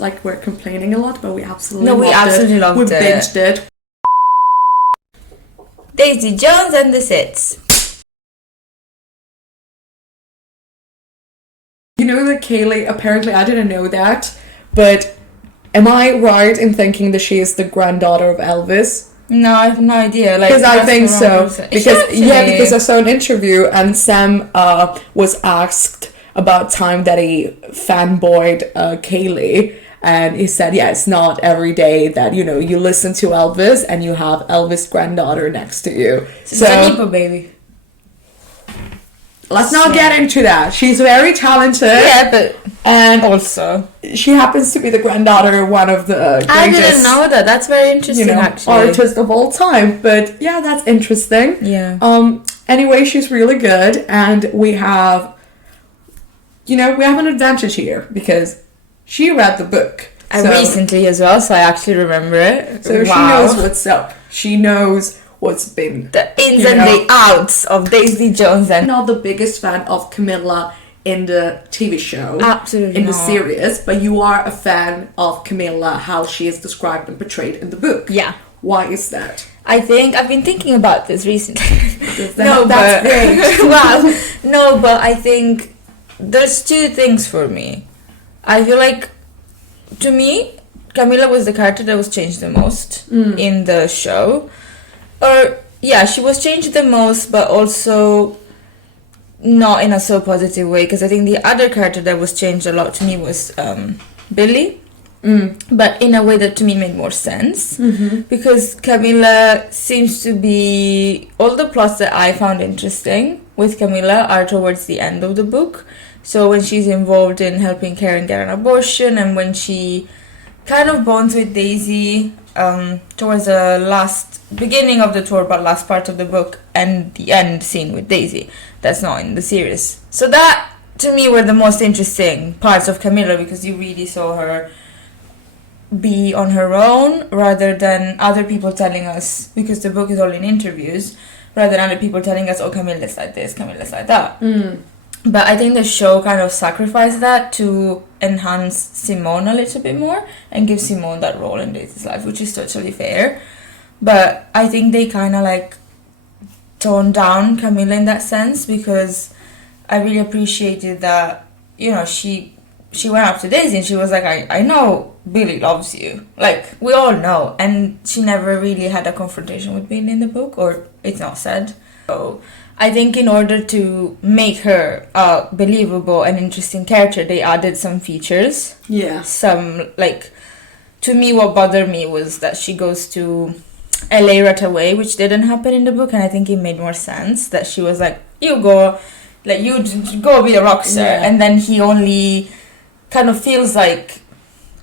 Like, we're complaining a lot, but we absolutely No, we loved absolutely it. loved We it. binged it. Daisy Jones and the Sits. You know that Kaylee, apparently I didn't know that, but am I right in thinking that she is the granddaughter of Elvis? No, I have no idea. Because I think so. Because I saw an interview and Sam was asked about time that he fanboyed Kaylee, and he said, yeah, it's not every day that, you know, you listen to Elvis and you have Elvis' granddaughter next to you. So Nepo baby. Let's not get into that. She's very talented. Yeah, but and also she happens to be the granddaughter of one of the greatest, I didn't know that. That's very interesting, actually. Artist of all time. But yeah, that's interesting. Yeah. Anyway, she's really good, and we have an advantage here because she read the book. Recently as well, so I actually remember it. So she knows what's up. She knows what's been the ins and the outs of Daisy Jones. And I'm not the biggest fan of Camilla in the TV show, absolutely in the not. series, but you are a fan of Camilla, how she is described and portrayed in the book. Yeah. Why is that? I think I've been thinking about this recently. That's great. Well, no, but I think there's two things for me. I feel like, to me, Camilla was the character that was changed the most in the show. Or, yeah, she was changed the most, but also not in a so positive way, because I think the other character that was changed a lot to me was Billy. But in a way that to me made more sense, because Camilla seems to be, all the plots that I found interesting with Camilla are towards the end of the book. So when she's involved in helping Karen get an abortion, and when she kind of bonds with Daisy towards the beginning of the tour, but last part of the book, and the end scene with Daisy. That's not in the series. So that, to me, were the most interesting parts of Camilla, because you really saw her be on her own, rather than other people telling us, because the book is all in interviews, rather than other people telling us, oh, Camilla's like this, Camilla's like that. But I think the show kind of sacrificed that to enhance Simone a little bit more and give Simone that role in Daisy's life, which is totally fair. But I think they kind of like toned down Camilla in that sense, because I really appreciated that, you know, she went up to Daisy and she was like, I know Billy loves you. Like, we all know. And she never really had a confrontation with Billy in the book, or it's not said. So I think in order to make her a believable and interesting character, they added some features. Yeah. Some, like, to me, what bothered me was that she goes to LA right away, which didn't happen in the book, and I think it made more sense that she was like, you go be a rock star, and then he only kind of feels like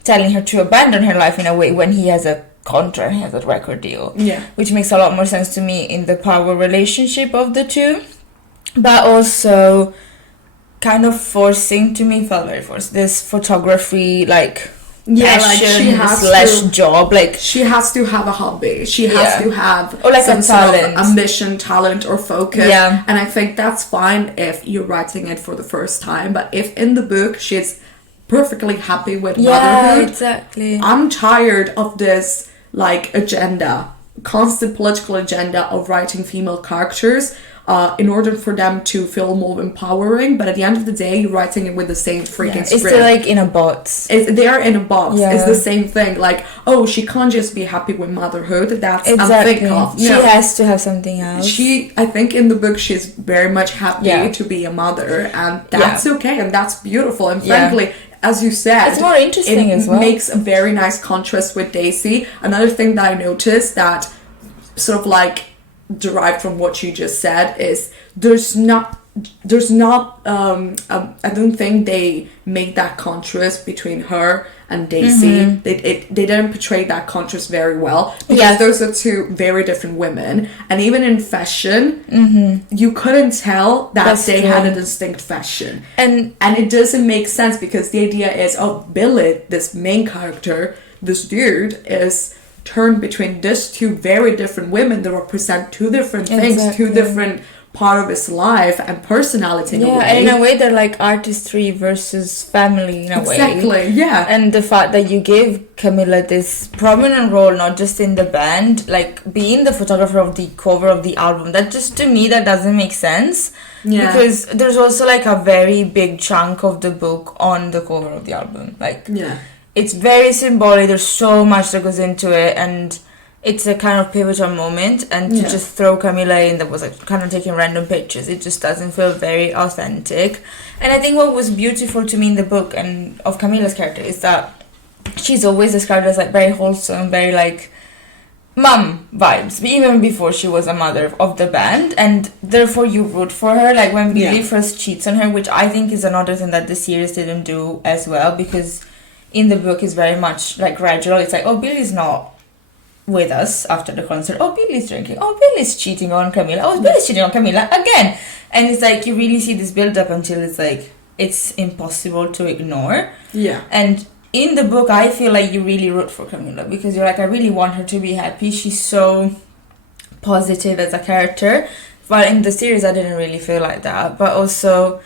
telling her to abandon her life in a way when he has a contract, he has a record deal, which makes a lot more sense to me in the power relationship of the two. But also kind of forcing, to me, felt very forced, this photography, like, passion / job, like she has to have a hobby, she has to have or like some a sort talent, of ambition, talent, or focus. And I think that's fine if you're writing it for the first time, but if in the book she's perfectly happy with motherhood, exactly. I'm tired of this like constant political agenda of writing female characters in order for them to feel more empowering, but at the end of the day, you're writing it with the same freaking script. It's still like in a box. They're in a box. It's the same thing. Like, oh, she can't just be happy with motherhood. That's unthink of. No. She has to have something else. I think in the book she's very much happy to be a mother, and that's okay, and that's beautiful. And frankly, as you said, it's more interesting as well. It makes a very nice contrast with Daisy. Another thing that I noticed that sort of like derived from what you just said is there's not I don't think they made that contrast between her and Daisy. They didn't portray that contrast very well, because those are two very different women, and even in fashion you couldn't tell that they had a distinct fashion, and it doesn't make sense, because the idea is, oh, Billy, this main character, this dude, is turned between these two very different women that represent two different things, two different part of his life and personality in a way. Yeah, and in a way they're like artistry versus family in a way. Exactly, yeah. And the fact that you gave Camilla this prominent role, not just in the band, like being the photographer of the cover of the album, that just, to me, that doesn't make sense. Yeah. Because there's also like a very big chunk of the book on the cover of the album. Like, yeah, it's very symbolic, there's so much that goes into it, and it's a kind of pivotal moment, and to just throw Camilla in that was like kind of taking random pictures, it just doesn't feel very authentic. And I think what was beautiful to me in the book and of Camilla's character is that she's always described as like very wholesome, very like mom vibes, even before she was a mother of the band, and therefore you root for her. Like when Billy first cheats on her, which I think is another thing that the series didn't do as well, because in the book it's very much like gradual. It's like, oh, Billy's not with us after the concert, oh, Billy's drinking, oh, Billy's cheating on Camilla, oh, Billy's cheating on Camilla again, and it's like you really see this build up until it's like it's impossible to ignore. Yeah. And in the book I feel like you really root for Camilla, because you're like, I really want her to be happy, she's so positive as a character. But in the series I didn't really feel like that. But also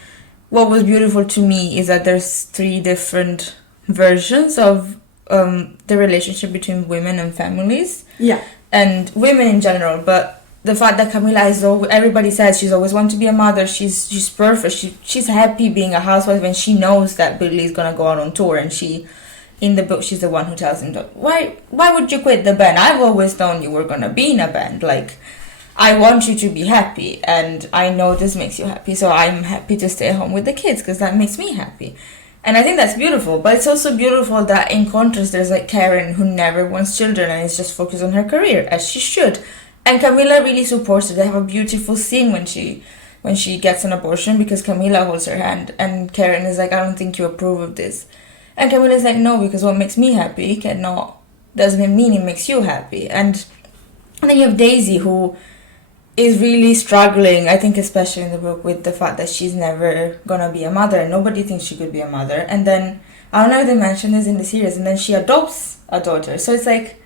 what was beautiful to me is that there's 3 different versions of the relationship between women and families. Yeah. And women in general, but the fact that Camilla is everybody says she's always wanted to be a mother, she's perfect, she's happy being a housewife, and she knows that Billy is gonna go out on tour, and she, in the book, she's the one who tells him, why would you quit the band? I've always known you were gonna be in a band, like I want you to be happy, and I know this makes you happy, so I'm happy to stay home with the kids because that makes me happy. And I think that's beautiful, but it's also beautiful that in contrast there's like Karen, who never wants children and is just focused on her career, as she should. And Camilla really supports her. They have a beautiful scene when she gets an abortion, because Camilla holds her hand and Karen is like, I don't think you approve of this. And Camilla's like, no, because what makes me happy doesn't mean it makes you happy. And then you have Daisy, who is really struggling, I think especially in the book, with the fact that she's never gonna be a mother. Nobody thinks she could be a mother. And then, I don't know if they mention this in the series, and then she adopts a daughter. So it's like,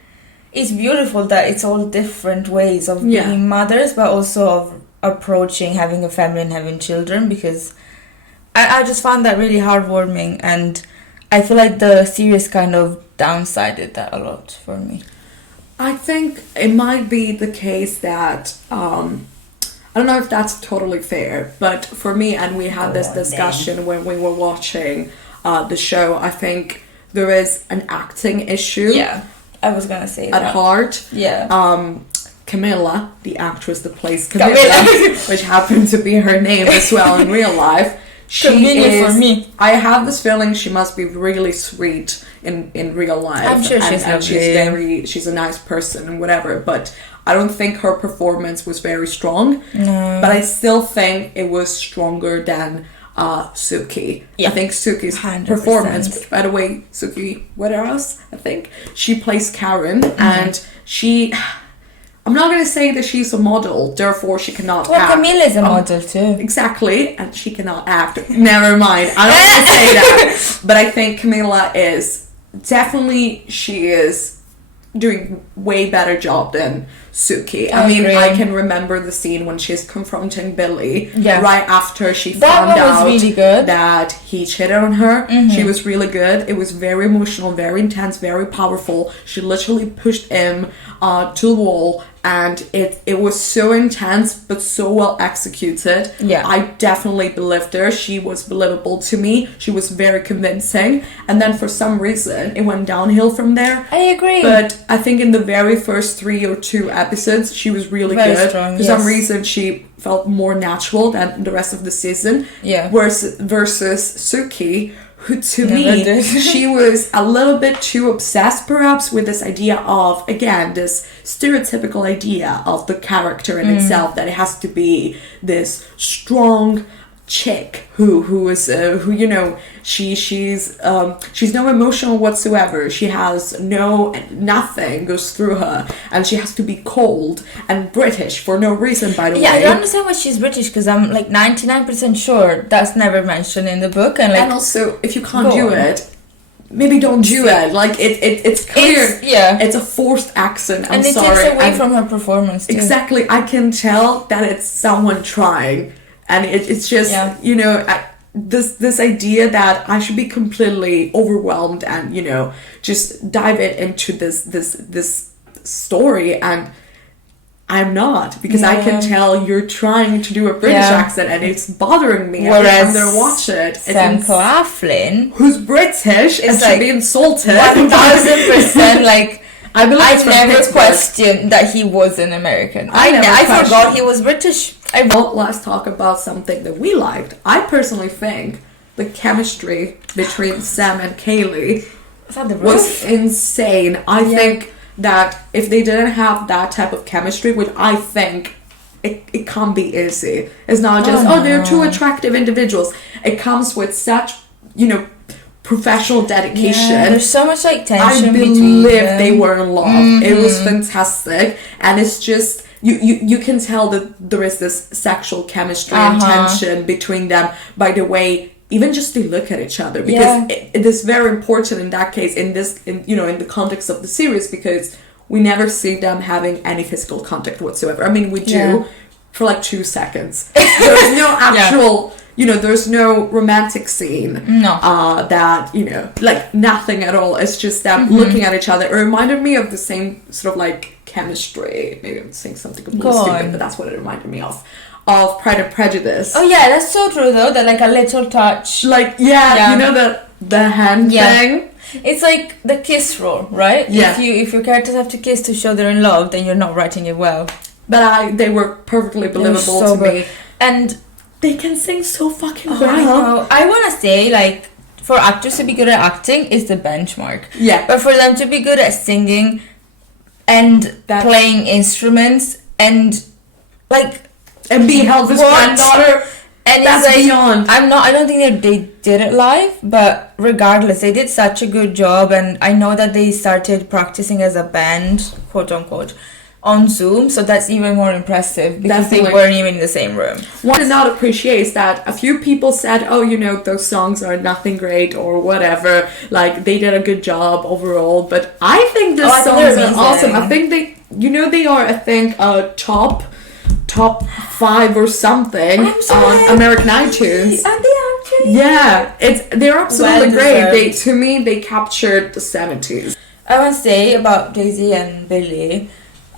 it's beautiful that it's all different ways of being mothers, but also of approaching having a family and having children, because I just found that really heartwarming, and I feel like the series kind of downsided that a lot for me. I think it might be the case that, I don't know if that's totally fair, but for me, and we had this discussion when we were watching the show, I think there is an acting issue. Yeah, I was gonna say that. At heart. Yeah. Camilla, the actress that plays Camilla, which happened to be her name as well in real life, Convenient for me. I have this feeling she must be really sweet in real life. I'm sure she's and she's a nice person and whatever, but I don't think her performance was very strong. No. But I still think it was stronger than Suki. Yeah. I think Suki's 100%. Performance, which, by the way, Suki Waterhouse, I think, she plays Karen, and I'm not going to say that she's a model, therefore she cannot act. Well, Camilla's a model too. Exactly, and she cannot act. Never mind, I don't want to say that. But I think Camilla is, definitely, she is doing way better job than Suki. I mean, I can remember the scene when she's confronting Billy right after she found out really good. That he cheated on her. She was really good. It was very emotional, very intense, very powerful. She literally pushed him to the wall, and it was so intense but so well executed. Yeah, I definitely believed her. She was believable to me. She was very convincing, and then for some reason it went downhill from there. I agree, but I think in the very first 3 or 2 episodes she was really very good. Strong, for some reason she felt more natural than the rest of the season. Yeah, versus Suki, who to me, she was a little bit too obsessed perhaps with this idea of, again, this stereotypical idea of the character in itself, that it has to be this strong chick who is you know, she's no emotional whatsoever. She has nothing goes through her, and she has to be cold and British for no reason, by the way. Yeah, I don't understand why she's British, because I'm like 99% sure that's never mentioned in the book, and also if you can't do it, maybe don't do it. Like it's clear. It's a forced accent. I'm and it sorry. takes away from her performance too. Exactly. I can tell that it's someone trying, and it's just you know this idea that I should be completely overwhelmed and just dive it into this story, and I'm not, because I can tell you're trying to do a British accent and it's bothering me every time I watch it. Sam Claflin, who's British, and should be insulted 1000%. Like I never questioned that he was an American. I forgot he was British. Let's talk about something that we liked. I personally think the chemistry between Sam and Kaylee was insane. I think that if they didn't have that type of chemistry, which I think it can't be easy. It's not just, they're two attractive individuals. It comes with such, professional dedication. Yeah, there's so much tension between them. I believe they were in love. It was fantastic. And it's just, you can tell that there is this sexual chemistry and tension between them by the way even just they look at each other, because it is very important in that case, in the context of the series, because we never see them having any physical contact whatsoever. I mean, we do for 2 seconds. There's no actual, there's no romantic scene. No. That, nothing at all. It's just them looking at each other. It reminded me of the same sort of chemistry. Maybe I'm saying something completely stupid, but that's what it reminded me of Pride and Prejudice. Oh yeah, that's so true though, that a little touch. The hand thing. It's like the kiss rule, right? Yeah. If your characters have to kiss to show they're in love, then you're not writing it well. But they were perfectly believable to me. And they can sing so fucking well. I want to say, for actors to be good at acting is the benchmark. Yeah. But for them to be good at singing and playing instruments and being Elvis' granddaughter, and that's beyond. I don't think they did it live, but regardless, they did such a good job, and I know that they started practicing as a band, quote unquote, on Zoom, so that's even more impressive because they weren't even in the same room. What I not appreciate is that a few people said, those songs are nothing great or whatever, they did a good job overall, but I think the songs are awesome. I think they are, top 5 or something on American iTunes. And they actually they're absolutely great. They captured the 70s. I want to say about Daisy and Billy,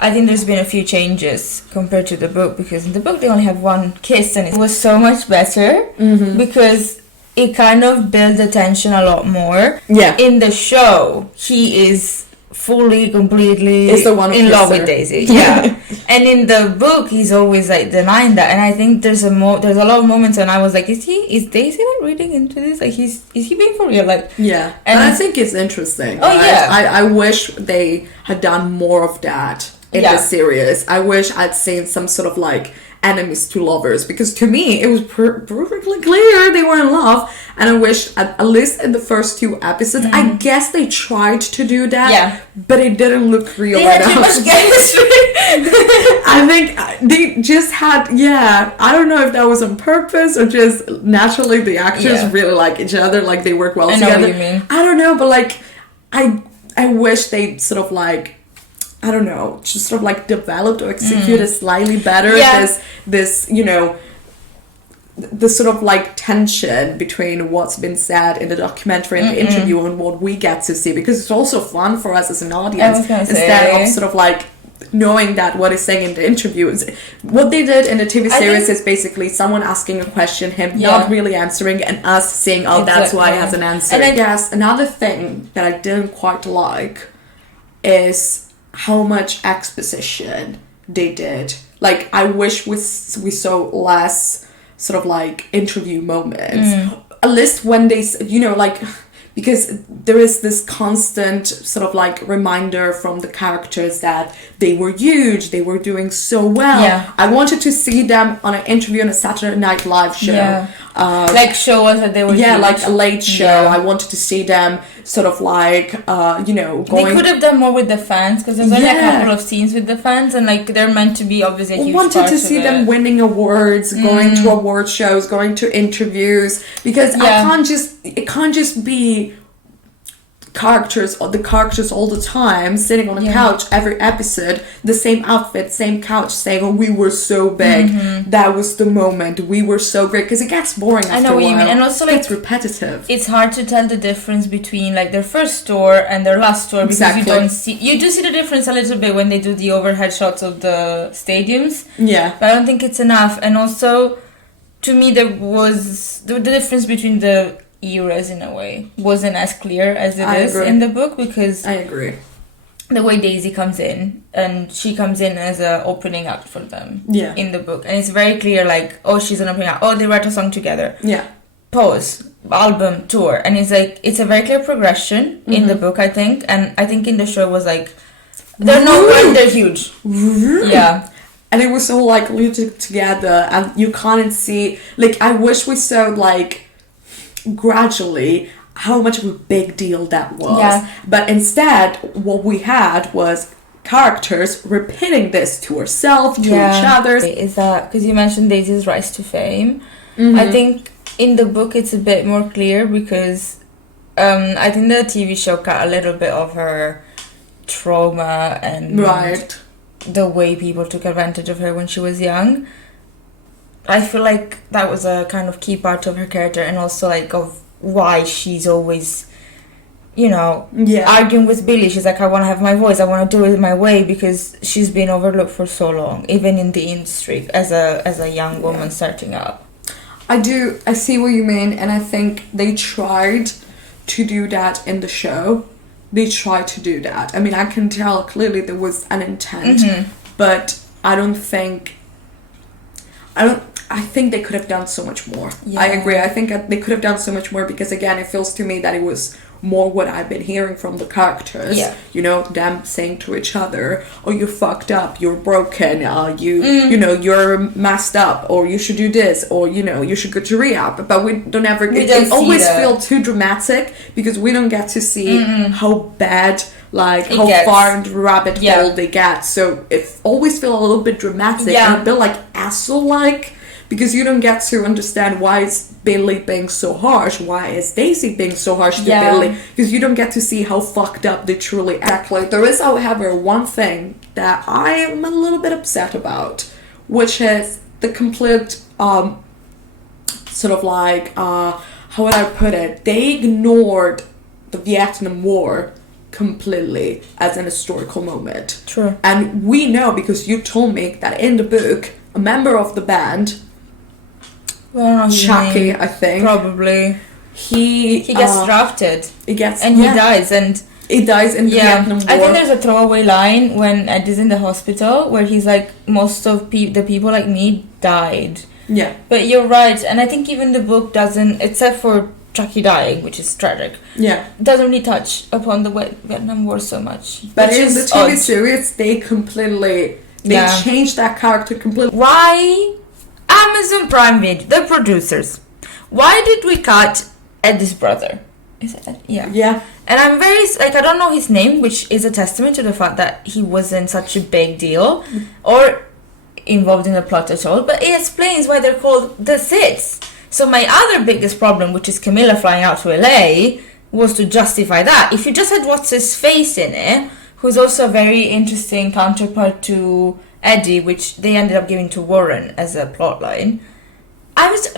I think there's been a few changes compared to the book, because in the book they only have one kiss, and it was so much better because it kind of built the tension a lot more. Yeah. In the show, he is fully, completely in love with Daisy. Yeah. And in the book, he's always denying that. And I think there's a lot of moments when I was like, is Daisy not reading into this? Is he being for real? Yeah. And I think it's interesting. Oh, yeah. I wish they had done more of that in the series. I wish I'd seen some sort of enemies to lovers, because to me it was perfectly clear they were in love, and I wish at least in the first 2 episodes I guess they tried to do that, but it didn't look real enough. They had too much chemistry. I think they just had I don't know if that was on purpose or just naturally the actors really like each other, they work well together. I know what you mean. I don't know, but I wish they sort of I don't know, just sort of developed or executed slightly better this the sort of tension between what's been said in the documentary and the interview and what we get to see, because it's also fun for us as an audience instead of sort of knowing that what he's saying in the interview is what they did in the TV series is basically someone asking a question, him not really answering, and us saying, that's why he has an answer. And I guess another thing that I didn't quite like is how much exposition they did. I wish we saw less sort of interview moments. At least when they, because there is this constant sort of reminder from the characters that they were huge, they were doing so well. Yeah. I wanted to see them on an interview on a Saturday Night Live show. Yeah. Show us that they were huge. A late show. Yeah. I wanted to see them sort of going. They could have done more with the fans, because there's only a couple of scenes with the fans, and they're meant to be obviously a huge part of it. I wanted to see them winning awards, going to award shows, going to interviews, because it can't just be the characters all the time sitting on a couch every episode, the same outfit, same couch, saying, oh, we were so big, that was the moment, we were so great, because it gets boring after a while. I know what you mean. And also, like, it's repetitive. It's hard to tell the difference between, like, their first tour and their last tour, because you do see the difference a little bit when they do the overhead shots of the stadiums, but I don't think it's enough. And also, to me, there was the difference between the eras, in a way, wasn't as clear as it is in the book, because I agree. The way Daisy comes in, and she comes in as a opening act for them in the book, and it's very clear, like, oh, she's an opening act, oh, they write a song together, pause, album, tour, and it's like, it's a very clear progression in the book, I think, and I think in the show was like, they're not when they're huge. And it was all like rooted together, and you can't see, like, I wish we saw, like, gradually how much of a big deal that was, but instead what we had was characters repeating this to herself, to each other. Is that because you mentioned Daisy's rise to fame? I think in the book it's a bit more clear, because I think the TV show cut a little bit of her trauma and the way people took advantage of her when she was young. I feel like that was a kind of key part of her character, and also, like, of why she's always, you know, arguing with Billy. She's like, I want to have my voice, I want to do it my way, because she's been overlooked for so long, even in the industry, as a young woman starting up. I see what you mean, and I think they tried to do that in the show. They tried to do that. I mean, I can tell clearly there was an intent, but I think they could have done so much more. I agree. I think they could have done so much more, because, again, it feels to me that it was more what I've been hearing from the characters. You know, them saying to each other, oh, you fucked up, you're broken, you know, you're messed up, or you should do this, or, you know, you should go to rehab. But we don't ever get... It always feels too dramatic, because we don't get to see how bad... like how far into the rabbit hole they get, so it always feels a little bit dramatic and a bit like asshole-like, because you don't get to understand why is Billy being so harsh, why is Daisy being so harsh to Billy, because you don't get to see how fucked up they truly act. Like, there is, however, one thing that I am a little bit upset about, which is the complete sort of like how would I put it, they ignored the Vietnam War completely as an historical moment. True. And we know, because you told me, that in the book, a member of the band, Chucky, I think, probably, he gets drafted. He dies, and he dies in the Vietnam War. I think there's a throwaway line when Eddie's in the hospital where he's like, most of the people like me died. But you're right, and I think even the book doesn't, except for Chucky dying, which is tragic, doesn't really touch upon the Vietnam War so much. But in the TV series, they changed that character completely. Why, Amazon Prime Video, the producers, why did we cut Eddie's brother? Is it Eddie? Yeah. And I'm very, like, I don't know his name, which is a testament to the fact that he wasn't such a big deal or involved in the plot at all, but it explains why they're called the Sits. So my other biggest problem, which is Camilla flying out to LA, was to justify that. If you just had what's his face in it, who's also a very interesting counterpart to Eddie, which they ended up giving to Warren as a plotline,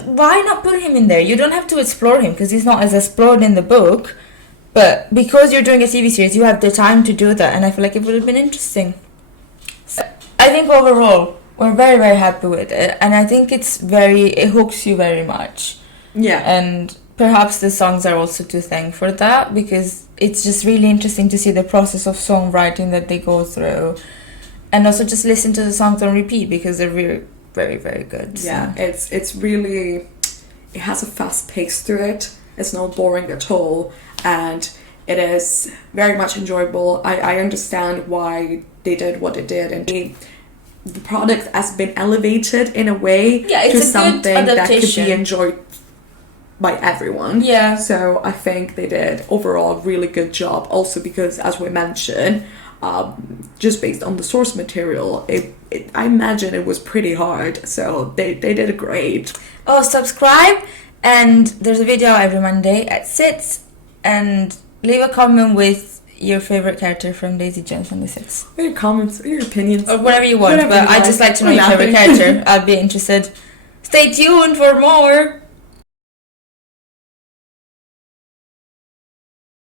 why not put him in there? You don't have to explore him, because he's not as explored in the book, but because you're doing a TV series, you have the time to do that, and I feel like it would have been interesting. So I think overall, we're very, very happy with it, and I think it hooks you very much. And perhaps the songs are also to thank for that, because it's just really interesting to see the process of songwriting that they go through, and also just listen to the songs on repeat, because they're really very, very good. It's really, it has a fast pace to it. It's not boring at all, and it is very much enjoyable. I understand why they did what they did, and the product has been elevated in a way to something that could be enjoyed by everyone. So I think they did overall really good job, also because, as we mentioned, just based on the source material, I imagine it was pretty hard, so they did great. Subscribe, and there's a video every Monday at 6, and leave a comment with your favorite character from Daisy Jones 26. Or your comments, or your opinions. Or whatever you want, Whatever but you I'd like. just like to know Or your favorite nothing. character. I'd be interested. Stay tuned for more!